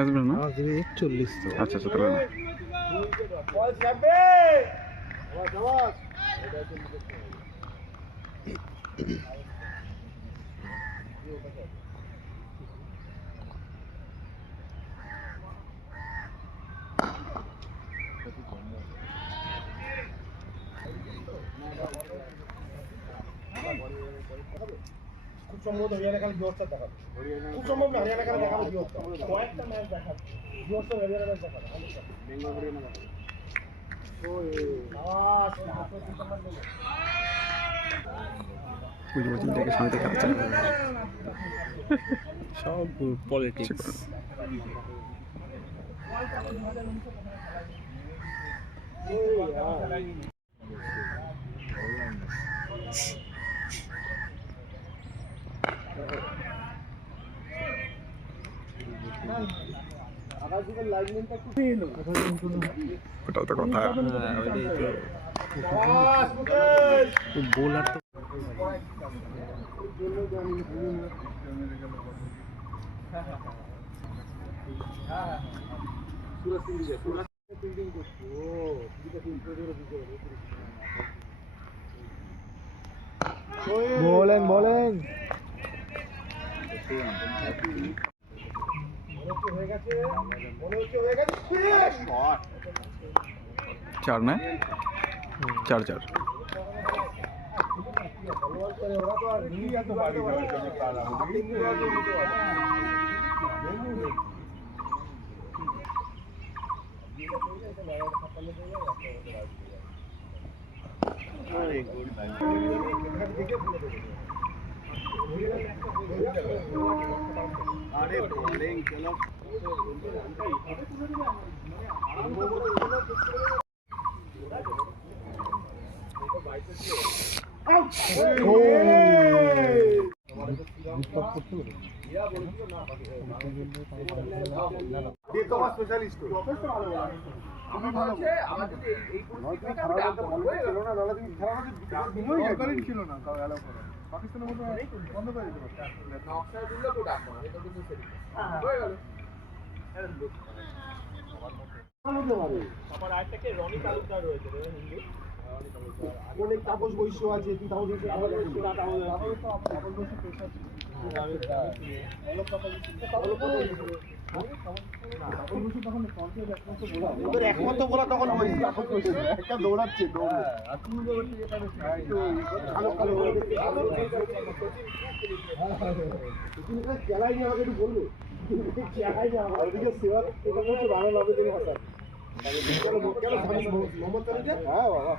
আসবে না? 40 তো। আচ্ছা আচ্ছা তাহলে খুব সম্ভবত হরিয়ানা খালি জোরটা দেখাবে, খুব সম্ভব না হরিয়ানা খালি দেখাবে জোরটা, কয়েকটা ম্যাচ দেখাবে জোরটা হরিয়ানা ম্যাচ দেখাবে বেঙ্গল হরিয়ানা দেখাবে। বুঝে বলছি দেখে শান্তি খাচ্ছে সব পলিটিক্স। ওটাও তো কথা। বোলার তো বলেন বলেন চার না? চার চার। अरे बॉलिंग चलो স্পেশালিস্ট আমি ভালো আমার যদি এই পরিস্থিতিটা খারাপ বলতে ছিল না নালে তুমি খারাপ দরকারই ছিল না তাও অ্যালাউ করা পাকিস্তানের মতো বন্ধ করে দিতে পারত নকশা দিলে তো ডাকবো না এটা কিন্তু সেরি হয়ে গেল আমার আরেকটাকে রনি তালুকদার রয়েছে হিন্দু অনেক তাপস বৈশ্য আছে 2000 তাহলে তো আপনার বৈশ্য প্রেসার একমাত্র বলা তখন একটা দৌড়াচ্ছে খেলাই নিয়ে আমাকে একটু বললো খেলাই নিয়ে আমার সেবা এটা হচ্ছে ভালো হবে তুমি হঠাৎ মোহাম্মদ তালিকা হ্যাঁ বাবা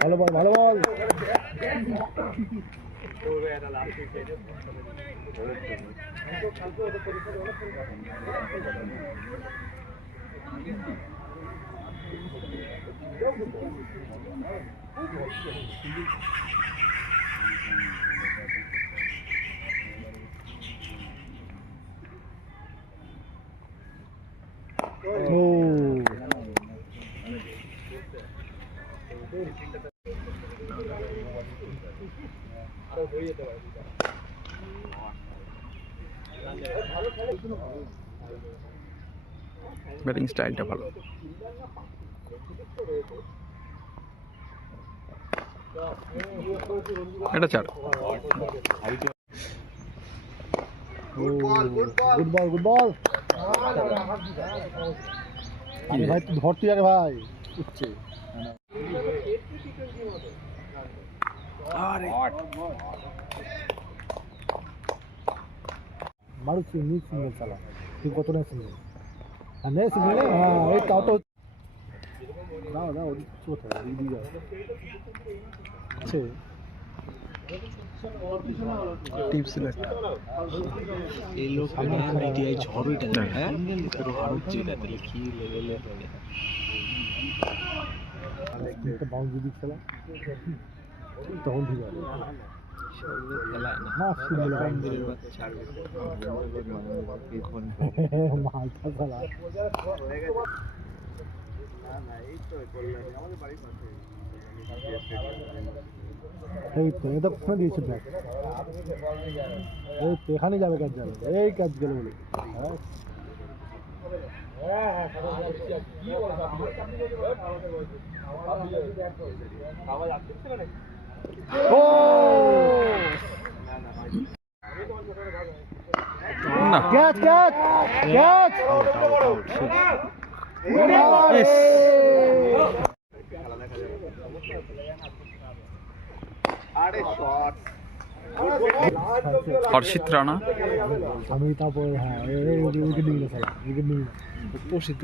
ভালো বল ভালো বল ব্যাটিং স্টাইলটা ভালো। এটা চার। গুড বল গুড বল ভাই তুই ধরতি আরে ভাই উঠছে আরে মারুতি নিউ সিঙ্গেল চালা তুই কত না সিঙ্গেল আর নে সিঙ্গেল হ্যাঁ এই তাও তো না না ওই কোথায় এই দিকে আছে টিপ সিলেক্ট এই লোক আইটিআই ঝড়টা হ্যাঁ পুরো হারুচ্ছে এটা তাহলে কি লেভেলে একটা বাউন্ডারি দিক খেলা তখন ঠিক আছে খেলা না সিঙ্গেল বাউন্ডারির বাচ্চা মালটা খেলা এই তো এটা ফোন দিয়েছে ব্যাগ এই তো এখানে যাবে কাজ যাবে এই কাজ গেল বলে ও না ক্যাচ ক্যাচ ক্যাচ হর্ষিত রানা আমি তারপরে হ্যাঁ উইকেট নিয়ে গেল উইকেট নিয়ে প্রসিদ্ধ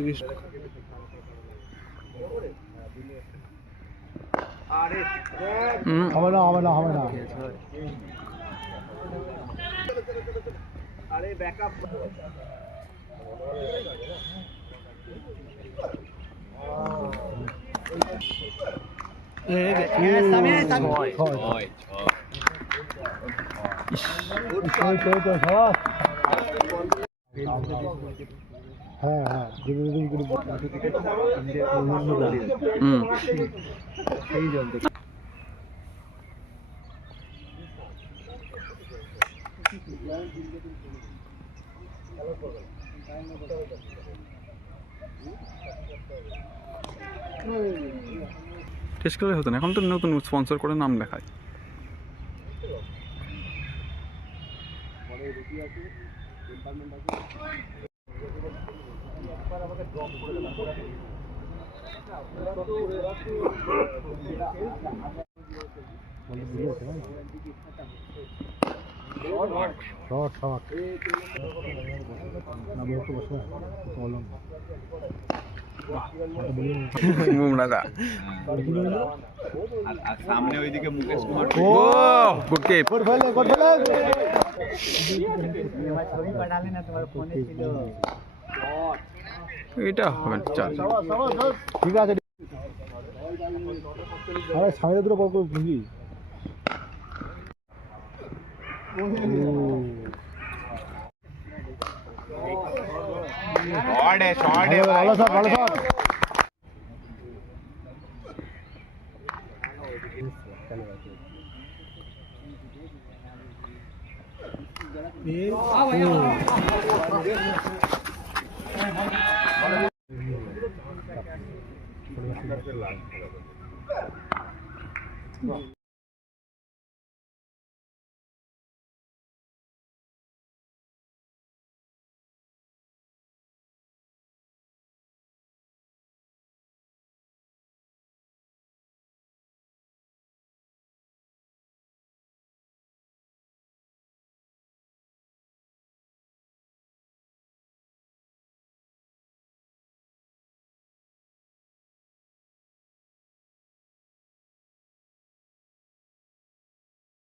হবে না হবে না হবে না হ্যাঁ হ্যাঁ টেস্ট খেলে হতো না, এখন তো নতুন স্পন্সর করে নাম লেখায়। শর্ট শর্ট না বলতে বসে কলম বুমরাদা আর সামনে ওইদিকে মুকেশ কুমার ও গুড কিপ গুড ফেলে গুড ফেলে এটা হবে না, চার। ঠিক আছে আরে সামনে দুটো বল করে বুঝলি ভালো শট ভালো শট